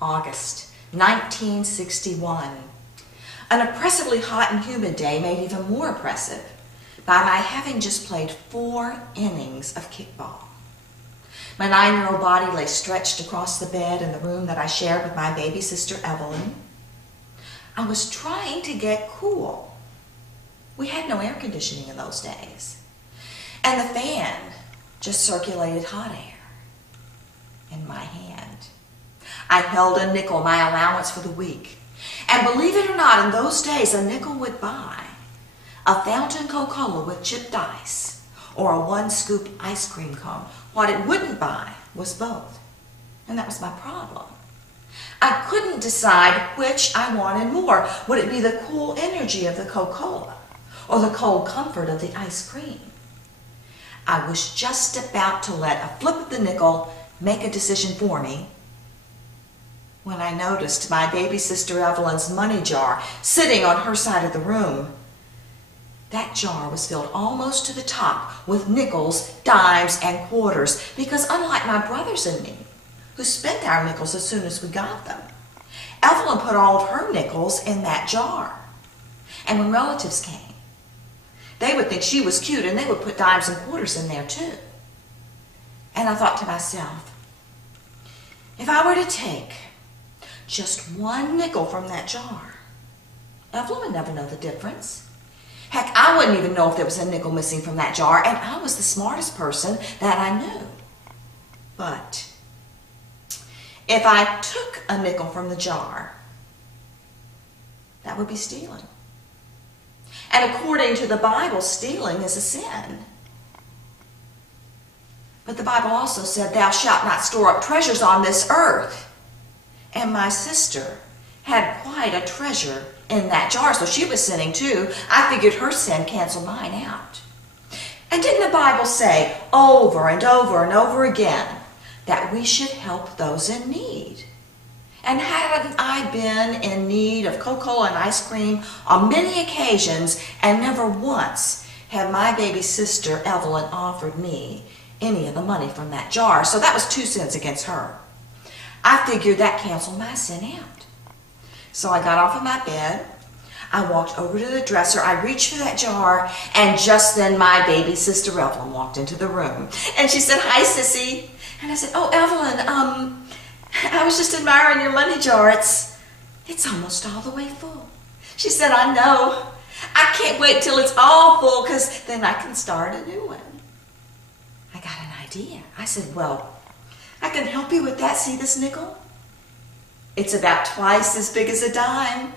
August 1961. An oppressively hot and humid day made even more oppressive by my having just played 4 innings of kickball. My 9-year-old body lay stretched across the bed in the room that I shared with my baby sister Evelyn. I was trying to get cool. We had no air conditioning in those days, and the fan just circulated hot air in my hand. I held a nickel, my allowance for the week, and believe it or not, in those days a nickel would buy a fountain Coca-Cola with chipped ice or a 1-scoop ice cream cone. What it wouldn't buy was both, and that was my problem. I couldn't decide which I wanted more. Would it be the cool energy of the Coca-Cola or the cold comfort of the ice cream? I was just about to let a flip of the nickel make a decision for me when I noticed my baby sister Evelyn's money jar sitting on her side of the room. That jar was filled almost to the top with nickels, dimes, and quarters, because unlike my brothers and me, who spent our nickels as soon as we got them, Evelyn put all of her nickels in that jar. And when relatives came, they would think she was cute and they would put dimes and quarters in there too. And I thought to myself, if I were to take just 1 nickel from that jar, Evelyn would never know the difference. Heck, I wouldn't even know if there was a nickel missing from that jar, and I was the smartest person that I knew. But if I took a nickel from the jar, that would be stealing. And according to the Bible, stealing is a sin. But the Bible also said, "Thou shalt not store up treasures on this earth." And my sister had quite a treasure in that jar, so she was sinning too. I figured her sin canceled mine out. And didn't the Bible say over and over and over again that we should help those in need? And hadn't I been in need of Coca-Cola and ice cream on many occasions, and never once had my baby sister Evelyn offered me any of the money from that jar? So that was 2 sins against her. I figured that canceled my sin out. So I got off of my bed, I walked over to the dresser, I reached for that jar, and just then my baby sister Evelyn walked into the room. And she said, "Hi, Sissy." And I said, "Oh, Evelyn, I was just admiring your money jar. It's almost all the way full." She said, "I know. I can't wait till it's all full, because then I can start a new one." I got an idea. I said, "Well, I can help you with that. See this nickel? It's about twice as big as a dime.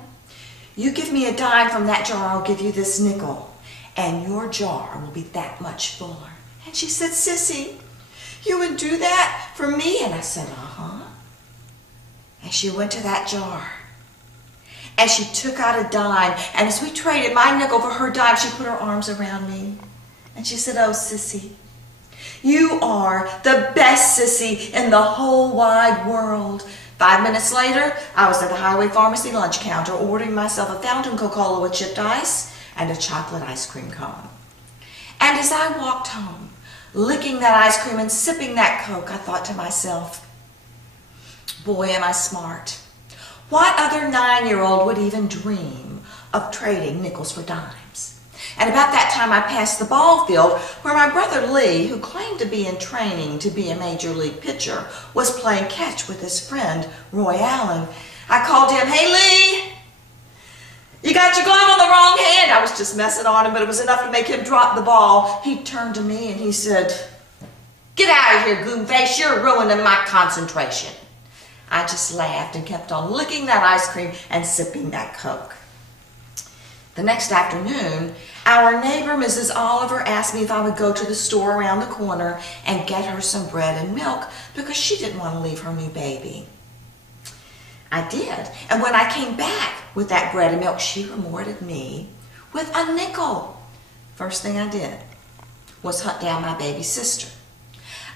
You give me a dime from that jar, I'll give you this nickel, and your jar will be that much fuller." And she said, "Sissy, you would do that for me?" And I said, "Uh-huh." And she went to that jar, and she took out a dime, and as we traded my nickel for her dime, she put her arms around me, and she said, "Oh, Sissy, you are the best Sissy in the whole wide world." 5 minutes later, I was at the Highway Pharmacy lunch counter ordering myself a fountain Coca-Cola with chipped ice and a chocolate ice cream cone. And as I walked home, licking that ice cream and sipping that Coke, I thought to myself, boy, am I smart. What other 9-year-old would even dream of trading nickels for dimes? And about that time, I passed the ball field where my brother Lee, who claimed to be in training to be a major league pitcher, was playing catch with his friend Roy Allen. I called him, "Hey, Lee, you got your glove on the wrong hand." I was just messing on him, but it was enough to make him drop the ball. He turned to me and he said, "Get out of here, goonface, you're ruining my concentration." I just laughed and kept on licking that ice cream and sipping that Coke. The next afternoon, our neighbor, Mrs. Oliver, asked me if I would go to the store around the corner and get her some bread and milk because she didn't want to leave her new baby. I did, and when I came back with that bread and milk, she rewarded me with a nickel. First thing I did was hunt down my baby sister.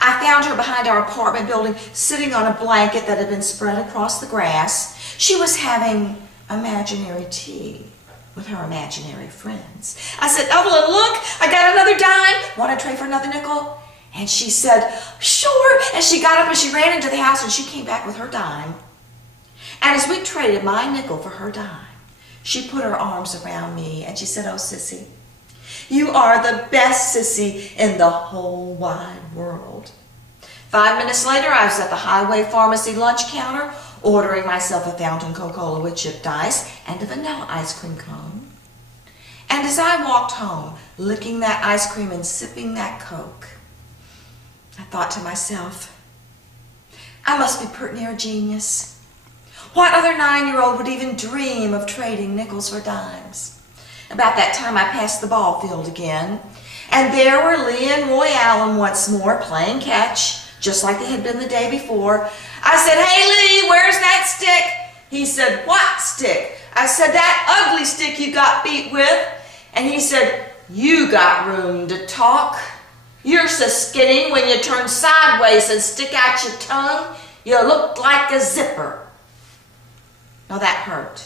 I found her behind our apartment building, sitting on a blanket that had been spread across the grass. She was having imaginary tea with her imaginary friends. I said, "Evelyn, look, I got another dime. Want to trade for another nickel?" And she said, "Sure." And she got up and she ran into the house, and she came back with her dime And as we traded my nickel for her dime, she put her arms around me and she said, "Oh, Sissy, you are the best sissy in the whole wide world." 5 minutes later, I was at the Highway Pharmacy lunch counter ordering myself a fountain Coca-Cola with chipped ice and a vanilla ice cream cone. And as I walked home, licking that ice cream and sipping that Coke, I thought to myself, I must be pretty near a genius. What other 9-year-old would even dream of trading nickels for dimes? About that time, I passed the ball field again, and there were Lee and Roy Allen once more playing catch, just like they had been the day before. I said, "Hey, Lee, where's that stick?" He said, "What stick?" I said, "That ugly stick you got beat with." And he said, "You got room to talk. You're so skinny when you turn sideways and stick out your tongue, you look like a zipper." Now that hurt.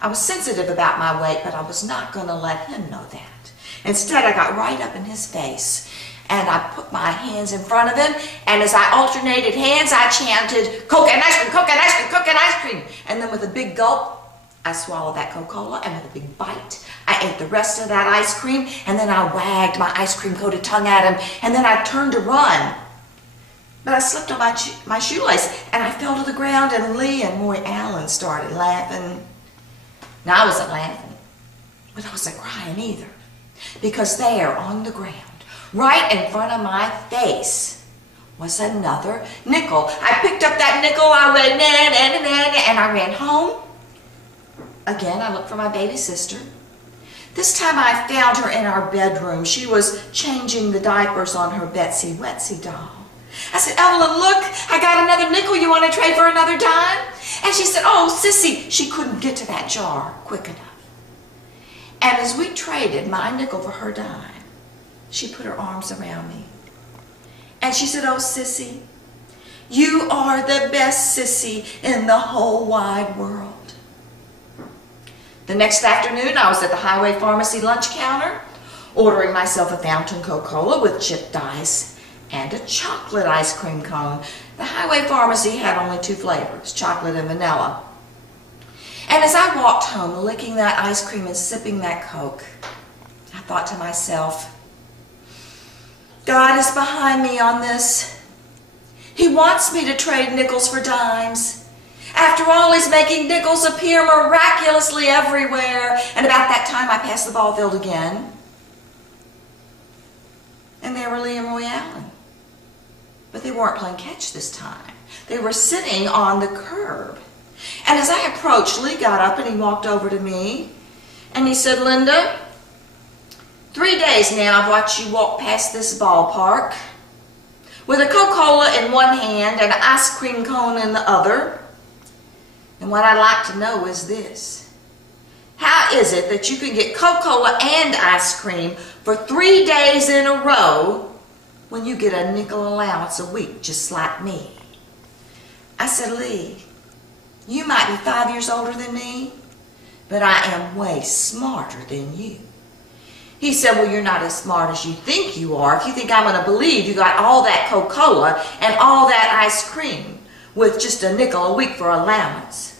I was sensitive about my weight, but I was not going to let him know that. Instead, I got right up in his face, and I put my hands in front of him, and as I alternated hands, I chanted, "Coke and ice cream, Coke and ice cream, Coke and ice cream." And then with a big gulp, I swallowed that Coca-Cola, and with a big bite, I ate the rest of that ice cream, and then I wagged my ice cream-coated tongue at him, and then I turned to run. But I slipped on my shoelace, and I fell to the ground, and Lee and Roy Allen started laughing. Now, I wasn't laughing, but I wasn't crying either, because there on the ground, right in front of my face, was another nickel. I picked up that nickel, I went, na, na, na, na, and I ran home. Again, I looked for my baby sister. This time I found her in our bedroom. She was changing the diapers on her Betsy Wetsy doll. I said, "Evelyn, look, I got another nickel. You want to trade for another dime?" And she said, "Oh, Sissy," she couldn't get to that jar quick enough. And as we traded my nickel for her dime, she put her arms around me. And she said, "Oh, Sissy, you are the best sissy in the whole wide world." The next afternoon, I was at the Highway Pharmacy lunch counter, ordering myself a fountain Coca-Cola with chipped ice and a chocolate ice cream cone. The Highway Pharmacy had only 2 flavors, chocolate and vanilla. And as I walked home, licking that ice cream and sipping that Coke, I thought to myself, God is behind me on this. He wants me to trade nickels for dimes. After all, he's making nickels appear miraculously everywhere. And about that time, I passed the ball field again. And there were Lee and Roy Allen. But they weren't playing catch this time. They were sitting on the curb. And as I approached, Lee got up and he walked over to me. And he said, "Linda, 3 days now I've watched you walk past this ballpark with a Coca-Cola in one hand and an ice cream cone in the other. And what I'd like to know is this. How is it that you can get Coca-Cola and ice cream for 3 days in a row when you get a nickel allowance a week just like me?" I said, "Lee, you might be 5 years older than me, but I am way smarter than you." He said, "Well, you're not as smart as you think you are if you think I'm going to believe you got all that Coca-Cola and all that ice cream with just a nickel a week for allowance."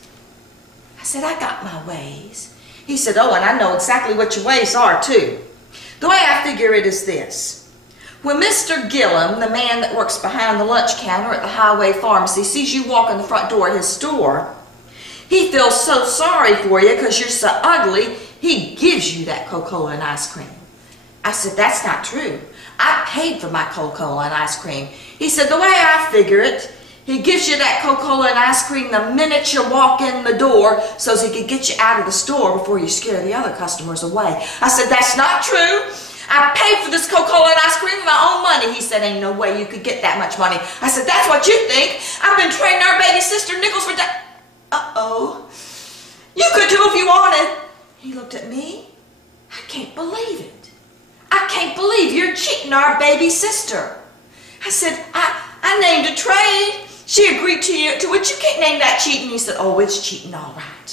I said, "I got my ways." He said, "Oh, and I know exactly what your ways are, too. The way I figure it is this. When Mr. Gillum, the man that works behind the lunch counter at the Highway Pharmacy, sees you walk in the front door of his store, he feels so sorry for you because you're so ugly, he gives you that Coca-Cola and ice cream." I said, "That's not true. I paid for my Coca-Cola and ice cream." He said, "The way I figure it, he gives you that Coca-Cola and ice cream the minute you walk in the door so as he could get you out of the store before you scare the other customers away." I said, "That's not true. I paid for this Coca-Cola and ice cream with my own money." He said, "Ain't no way you could get that much money." I said, "That's what you think. I've been trading our baby sister nickels for Uh-oh. "You could too if you wanted." He looked at me. "I can't believe it. I can't believe you're cheating our baby sister." I said, I named a trade. She agreed to it. You can't name that cheating." He said, "Oh, it's cheating all right.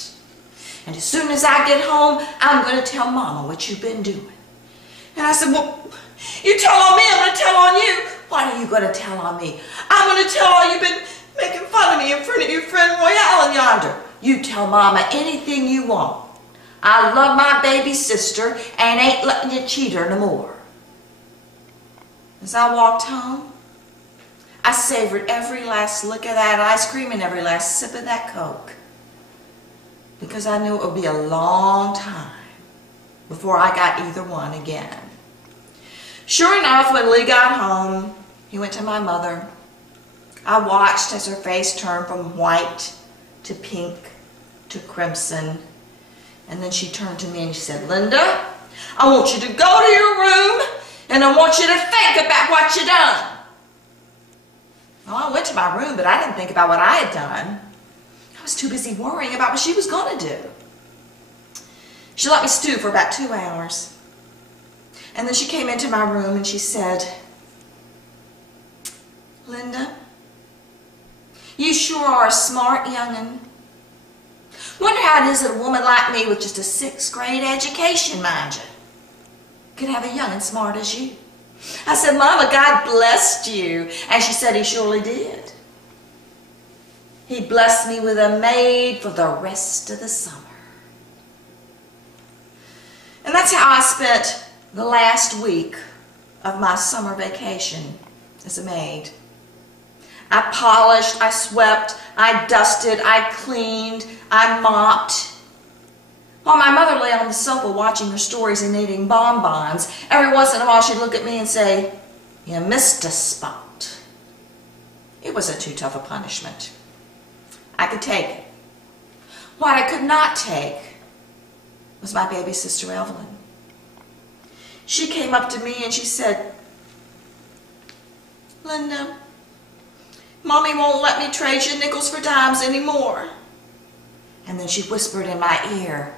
And as soon as I get home, I'm going to tell Mama what you've been doing." And I said, "Well, you tell on me, I'm going to tell on you." "What are you going to tell on me?" "I'm going to tell all you've been making fun of me in front of your friend Royale yonder. You tell Mama anything you want. I love my baby sister and ain't letting you cheat her no more. As I walked home, I savored every last lick of that ice cream and every last sip of that Coke, because I knew it would be a long time before I got either one again. Sure enough, when Lee got home, he went to my mother. I watched as her face turned from white to pink to crimson, and then she turned to me and she said, "Linda, I want you to go to your room and I want you to think about what you done." Well, I went to my room, but I didn't think about what I had done. I was too busy worrying about what she was going to do. She let me stew for about 2 hours. And then she came into my room and she said, "Linda, you sure are a smart young'un. Wonder how it is that a woman like me with just a 6th grade education, mind you, could have a young'un smart as you." I said, "Mama, God blessed you." And she said, "He surely did. He blessed me with a maid for the rest of the summer." And that's how I spent the last week of my summer vacation as a maid. I polished, I swept, I dusted, I cleaned, I mopped. While my mother lay on the sofa watching her stories and eating bonbons, every once in a while she'd look at me and say, "You missed a spot." It wasn't too tough a punishment. I could take it. What I could not take was my baby sister Evelyn. She came up to me and she said, "Linda, Mommy won't let me trade you nickels for dimes anymore." And then she whispered in my ear,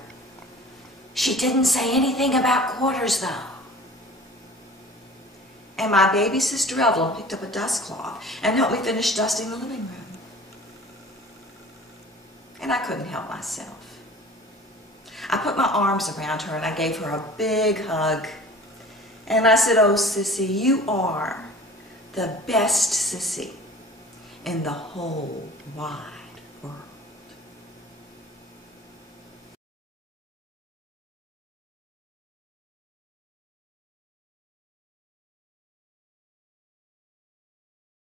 "She didn't say anything about quarters though." And my baby sister Evelyn picked up a dust cloth and helped me finish dusting the living room. And I couldn't help myself. I put my arms around her and I gave her a big hug. And I said, "Oh, Sissy, you are the best sissy in the whole wide